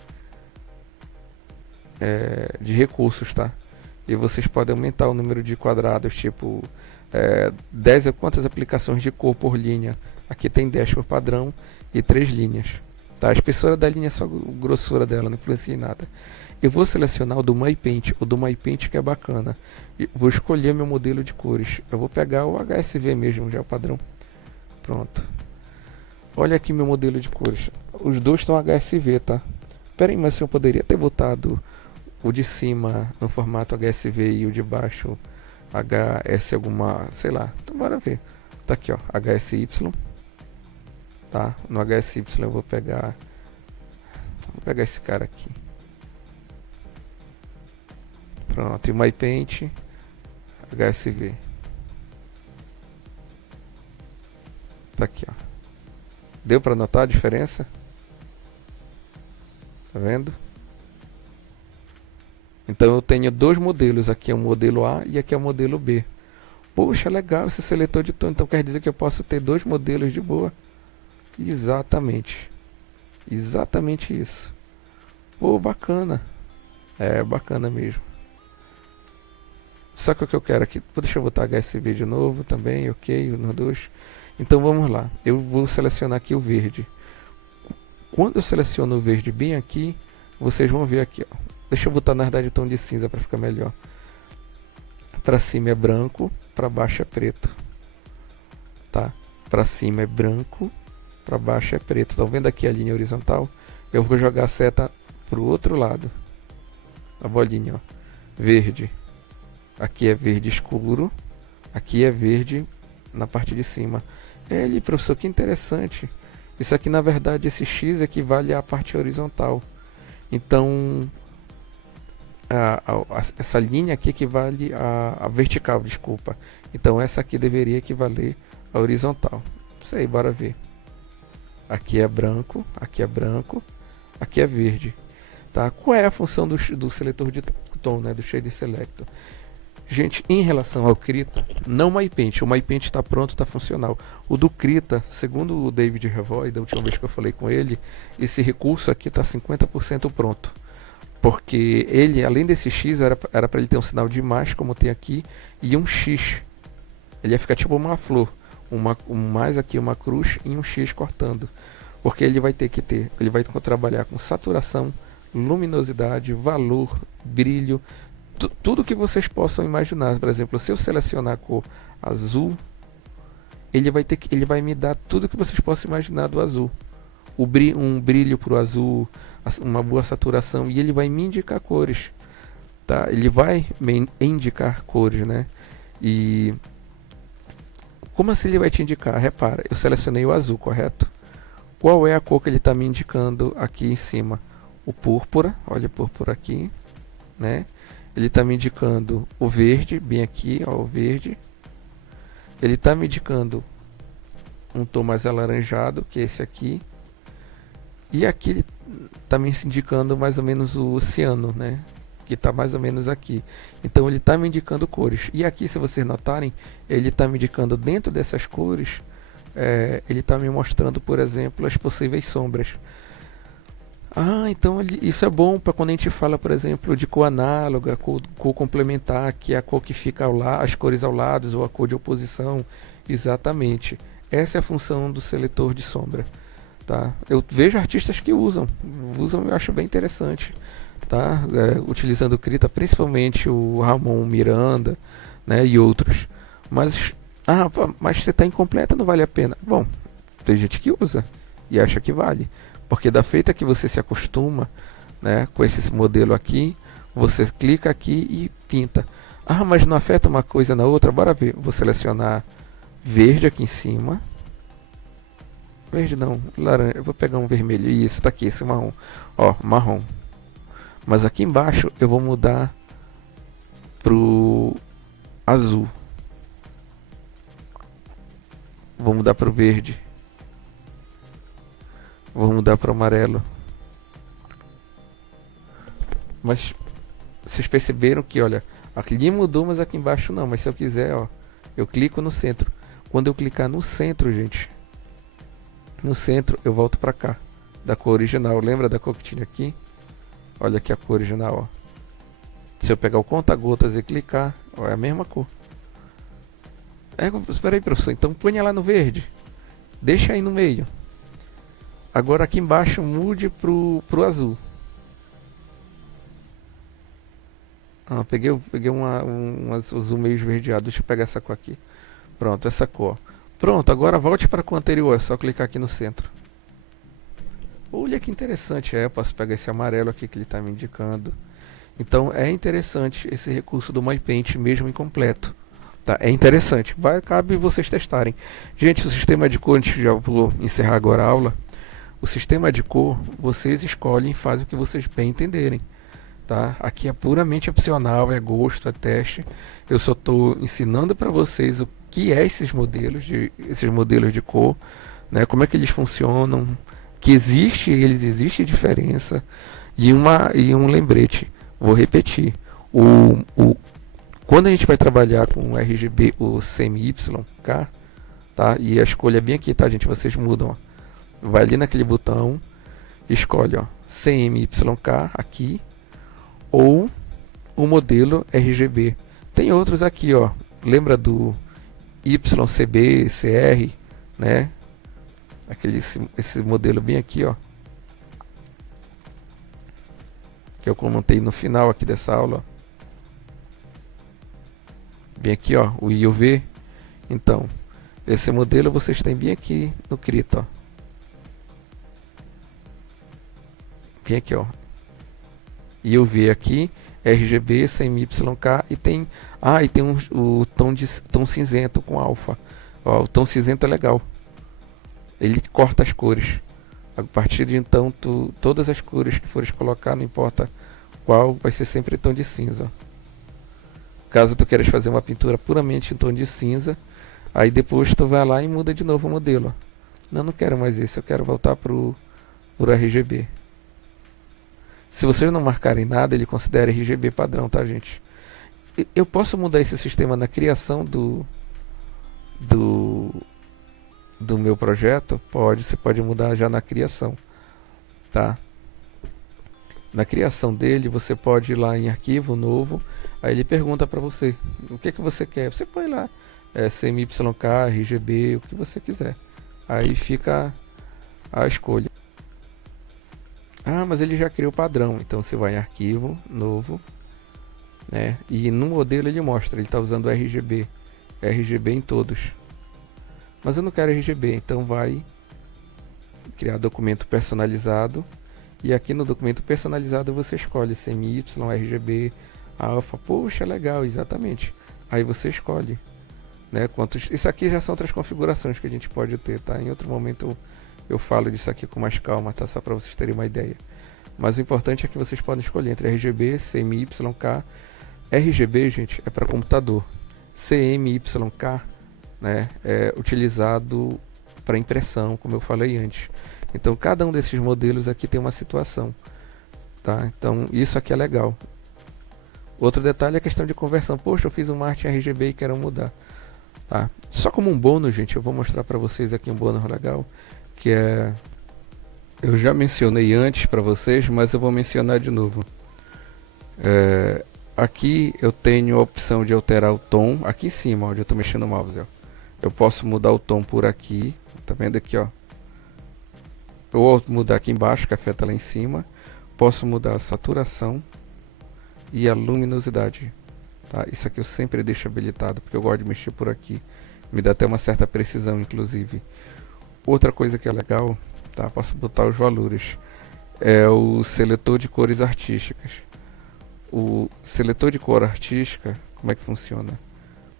recursos, tá? E vocês podem aumentar o número de quadrados, tipo 10 ou quantas aplicações de cor por linha. Aqui tem 10 por padrão e 3 linhas. Tá? A espessura da linha é só a grossura dela, não influencia em nada. Eu vou selecionar o do MyPaint, o do MyPaint que é bacana. E vou escolher meu modelo de cores. Eu vou pegar o HSV mesmo, já é o padrão. Pronto. Olha aqui meu modelo de cores. Os dois estão HSV, tá? Pera aí, mas eu poderia ter botado o de cima no formato HSV e o de baixo HS alguma, sei lá. Então bora ver. Tá aqui, ó, HSY. Tá? No HSY eu vou pegar esse cara aqui. Pronto, e o MyPaint HSV. Tá aqui, ó. Deu para notar a diferença? Tá vendo? Então eu tenho dois modelos, aqui é o modelo A e aqui é o modelo B. Poxa, legal esse seletor de tom, então quer dizer que eu posso ter dois modelos de boa? Exatamente. Exatamente isso. Pô, bacana. É, bacana mesmo. Só que o que eu quero aqui, deixa eu botar HSV de novo também, ok, no 2. Então vamos lá, eu vou selecionar aqui o verde. Quando eu seleciono o verde bem aqui, vocês vão ver aqui, ó, Deixa eu botar na verdade o tom de cinza para ficar melhor. Para cima é branco, para baixo é preto. Tá? Para cima é branco, para baixo é preto. Estão vendo aqui a linha horizontal? Eu vou jogar a seta pro outro lado. A bolinha, ó. Verde. Aqui é verde escuro. Aqui é verde na parte de cima. Professor, que interessante. Isso aqui, na verdade, esse X equivale à parte horizontal. Então, essa linha aqui equivale à vertical, desculpa. Então, essa aqui deveria equivaler à horizontal. Isso aí, bora ver. Aqui é branco, aqui é branco, aqui é verde. Tá? Qual é a função do seletor de tom, né? Do Shader Selector? Gente, em relação ao Krita, não o MyPaint. O MyPaint está pronto, está funcional. O do Krita, segundo o David Revoy, da última vez que eu falei com ele, esse recurso aqui está 50% pronto. Porque ele, além desse X, era para ele ter um sinal de mais, como tem aqui, e um X. Ele ia ficar tipo uma flor. Um mais aqui, uma cruz e um X cortando. Porque ele vai trabalhar com saturação, luminosidade, valor, brilho, tudo que vocês possam imaginar. Por exemplo, se eu selecionar a cor azul, ele vai me dar tudo que vocês possam imaginar do azul. Um brilho para o azul, uma boa saturação, e ele vai me indicar cores. Tá? Ele vai me indicar cores, né? E como assim ele vai te indicar? Repara, eu selecionei o azul, correto? Qual é a cor que ele está me indicando aqui em cima? O púrpura, olha o púrpura aqui, né? Ele está me indicando o verde, bem aqui, ó, o verde. Ele está me indicando um tom mais alaranjado, que é esse aqui. E aqui ele está me indicando mais ou menos o ciano, né? Que está mais ou menos aqui. Então ele está me indicando cores. E aqui, se vocês notarem, ele está me indicando dentro dessas cores, ele está me mostrando, por exemplo, as possíveis sombras. Então isso é bom para quando a gente fala, por exemplo, de cor análoga, cor complementar, que é a cor que fica as cores ao lado, ou a cor de oposição. Exatamente. Essa é a função do seletor de sombra. Tá? Eu vejo artistas que usam, eu acho bem interessante. Tá? Utilizando o Krita, principalmente o Ramon Miranda, né, e outros. Mas você está incompleta, não vale a pena. Bom, tem gente que usa e acha que vale. Porque da feita que você se acostuma, né, com esse modelo aqui, você clica aqui e pinta. Mas não afeta uma coisa na outra? Bora ver. Vou selecionar verde aqui em cima. Verde não, laranja. Eu vou pegar um vermelho. Isso, tá aqui, esse marrom. Ó, marrom. Mas aqui embaixo eu vou mudar pro azul. Vou mudar pro verde. Vou mudar para o amarelo. Mas vocês perceberam que, olha, aqui mudou, mas aqui embaixo não. Mas se eu quiser, ó, eu clico no centro. Quando eu clicar no centro, gente, no centro eu volto para cá, da cor original. Lembra da cor que tinha aqui? Olha aqui a cor original, ó. Se eu pegar o conta-gotas e clicar, ó, é a mesma cor. Espera aí, professor. Então ponha lá no verde. Deixa aí no meio. Agora aqui embaixo mude pro azul. Peguei um azul meio esverdeado. Deixa eu pegar essa cor aqui. Pronto, essa cor. Pronto, agora volte para a cor anterior. É só clicar aqui no centro. Olha que interessante. Eu posso pegar esse amarelo aqui que ele está me indicando. Então é interessante esse recurso do MyPaint mesmo incompleto. Tá? É interessante. Cabe vocês testarem. Gente, o sistema de cor, já vou encerrar agora a aula. O sistema de cor, vocês escolhem e fazem o que vocês bem entenderem. Tá? Aqui é puramente opcional, é gosto, é teste. Eu só estou ensinando para vocês o que é esses modelos de cor, né? Como é que eles funcionam, que existe diferença. E um lembrete, vou repetir. Quando a gente vai trabalhar com o RGB, o CMYK, tá? E a escolha é bem aqui, tá, gente? Vocês mudam, ó. Vai ali naquele botão, escolhe, ó, CMYK aqui, ou o modelo RGB. Tem outros aqui, ó. Lembra do YCB, CR, né? Esse modelo bem aqui, ó. que eu comentei no final aqui dessa aula, ó. Bem aqui, ó, o IUV. Então, esse modelo vocês têm bem aqui no Krita, ó. Bem aqui, ó. IUV aqui, RGB, CMYK e tem, e tem o tom cinzento com alfa. Ó, o tom cinzento é legal. Ele corta as cores. A partir de então, todas as cores que fores colocar, não importa qual, vai ser sempre tom de cinza. Caso tu queiras fazer uma pintura puramente em tom de cinza, aí depois tu vai lá e muda de novo o modelo. Não quero mais isso, eu quero voltar pro RGB. Se vocês não marcarem nada, ele considera RGB padrão, tá, gente? Eu posso mudar esse sistema na criação do meu projeto? Pode, você pode mudar já na criação, tá? Na criação dele, você pode ir lá em arquivo novo, aí ele pergunta para você, o que você quer? Você põe lá, CMYK, RGB, o que você quiser. Aí fica a escolha. Mas ele já criou o padrão, então você vai em arquivo novo, né? E no modelo ele mostra, ele está usando RGB em todos. Mas eu não quero RGB, então vai criar documento personalizado. E aqui no documento personalizado você escolhe CMY, RGB, alfa. Poxa, legal, exatamente. Aí você escolhe, né, quantos. Isso aqui já são outras configurações que a gente pode ter, tá? Em outro momento eu falo disso aqui com mais calma, tá? Só para vocês terem uma ideia. Mas o importante é que vocês podem escolher entre RGB, CMYK. RGB, gente, é para computador. CMYK, né, é utilizado para impressão, como eu falei antes. Então cada um desses modelos aqui tem uma situação, tá? Então isso aqui é legal. Outro detalhe é a questão de conversão. Poxa, eu fiz uma arte em RGB e quero mudar, tá? Só como um bônus, gente, eu vou mostrar para vocês aqui um bônus legal, que é, eu já mencionei antes para vocês, mas eu vou mencionar de novo. Aqui eu tenho a opção de alterar o tom, aqui em cima, onde eu estou mexendo o mouse, ó. Eu posso mudar o tom por aqui, tá vendo aqui, ó? Ou mudar aqui embaixo, que a feta lá em cima. Posso mudar a saturação e a luminosidade, tá? Isso aqui eu sempre deixo habilitado, porque eu gosto de mexer por aqui. Me dá até uma certa precisão, inclusive. Outra coisa que é legal, tá? Posso botar os valores. É o seletor de cores artísticas. O seletor de cor artística, como é que funciona?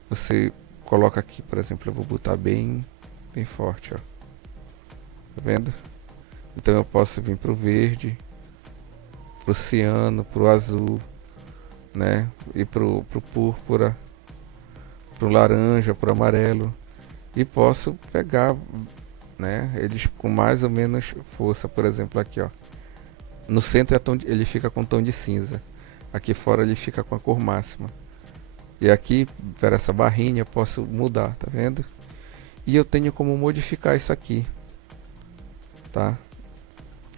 Você coloca aqui, por exemplo, eu vou botar bem forte, ó. Tá vendo? Então eu posso vir pro verde, pro ciano, pro azul, né? E pro púrpura, pro laranja, pro amarelo. E posso pegar, né, eles com mais ou menos força. Por exemplo, aqui, ó. No centro ele fica com tom de cinza. Aqui fora ele fica com a cor máxima. E aqui, para essa barrinha, eu posso mudar, tá vendo? E eu tenho como modificar isso aqui, tá?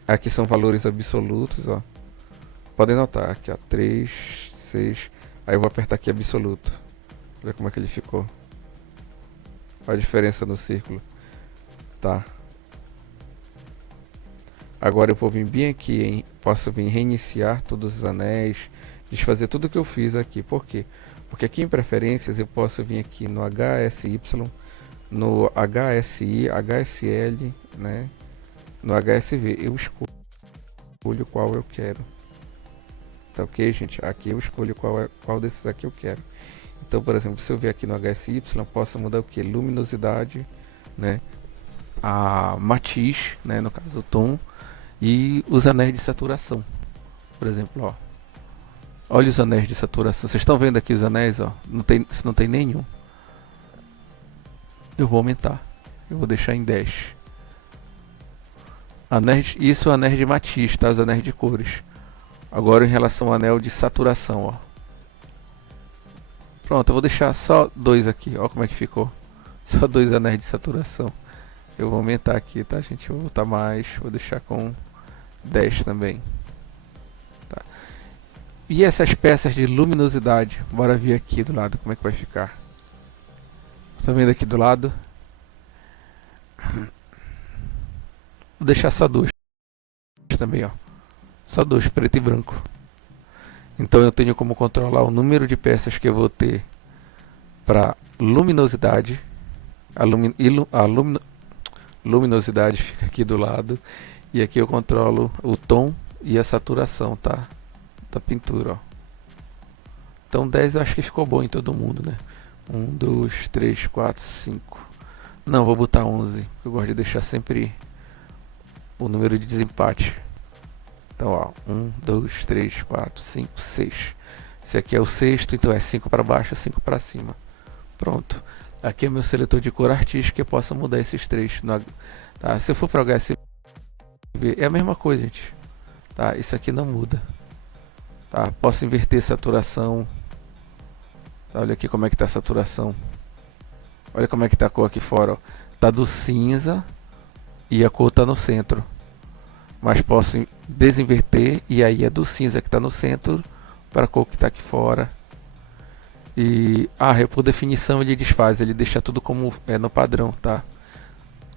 Aqui são valores absolutos, ó. Podem notar, aqui, ó, 3, 6. Aí eu vou apertar aqui absoluto. Olha como é que ele ficou. Olha a diferença no círculo, tá? Agora eu vou vir bem aqui, posso vir reiniciar todos os anéis, desfazer tudo que eu fiz aqui. Por quê? Porque aqui em preferências eu posso vir aqui no HSY, no HSI, HSL, né? No HSV. Eu escolho qual eu quero. Tá ok, gente? Aqui eu escolho qual desses aqui eu quero. Então, por exemplo, se eu vier aqui no HSY, eu posso mudar o que? Luminosidade, né? A matiz, né? No caso o tom. E os anéis de saturação. Por exemplo, ó. Olha os anéis de saturação. Vocês estão vendo aqui os anéis, ó? Não tem nenhum. Eu vou aumentar. Eu vou deixar em 10. Anéis, isso é anéis de matiz, tá? Os anéis de cores. Agora em relação ao anel de saturação, ó. Pronto, eu vou deixar só 2 aqui. Ó como é que ficou. Só 2 anéis de saturação. Eu vou aumentar aqui, tá, gente? Eu vou botar mais. Vou deixar com 10 também. Tá. E essas peças de luminosidade? Bora ver aqui do lado como é que vai ficar. Tá vendo aqui do lado? Vou deixar só 2 também, ó. Só 2, preto e branco. Então eu tenho como controlar o número de peças que eu vou ter para luminosidade. Luminosidade fica aqui do lado. E aqui eu controlo o tom e a saturação, tá? Da pintura, ó. Então 10 eu acho que ficou bom em todo mundo, né? 1, 2, 3, 4, 5. Não, vou botar 11, porque eu gosto de deixar sempre o número de desempate. Então, ó, 1, 2, 3, 4, 5, 6. Esse aqui é o sexto, então é 5 para baixo, 5 para cima. Pronto. Aqui é meu seletor de cor artística, eu posso mudar esses três. Tá? Se eu for para o HSV, é a mesma coisa, gente. Tá? Isso aqui não muda. Tá? Posso inverter saturação. Olha aqui como é que está a saturação. Olha como é que está a cor aqui fora. Ó. Tá do cinza e a cor está no centro. Mas posso desinverter e aí é do cinza que está no centro para a cor que está aqui fora. E por definição ele desfaz, ele deixa tudo como é no padrão, tá?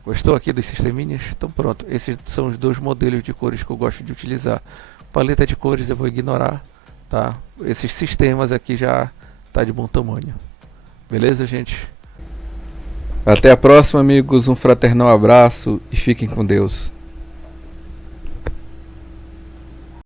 Gostou aqui dos sisteminhas? Então pronto, esses são os dois modelos de cores que eu gosto de utilizar. Paleta de cores eu vou ignorar, tá? Esses sistemas aqui já tá de bom tamanho. Beleza, gente? Até a próxima, amigos. Um fraternal abraço e fiquem com Deus.